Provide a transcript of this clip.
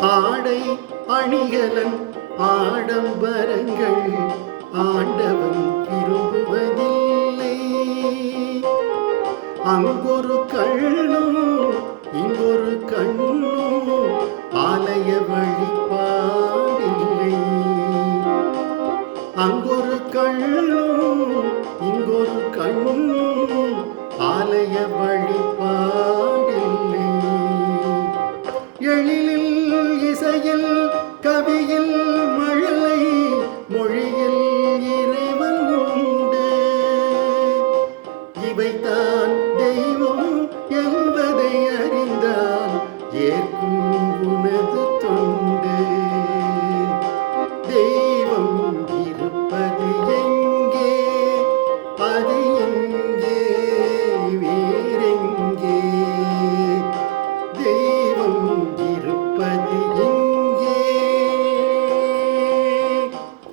ஆடை அணிகலன் ஆடம்பரங்கள் ஆண்டவன் விரும்புவதில்லை. அங்கொரு கண்ணும் இங்கொரு கண்ணும் ஆலய வழிபாடில்லை. அங்கொரு கண்ணும் இங்கொரு கண்ணும் ஆலய வழிபாடில்லை. எழிலில் இசையில் கவியில்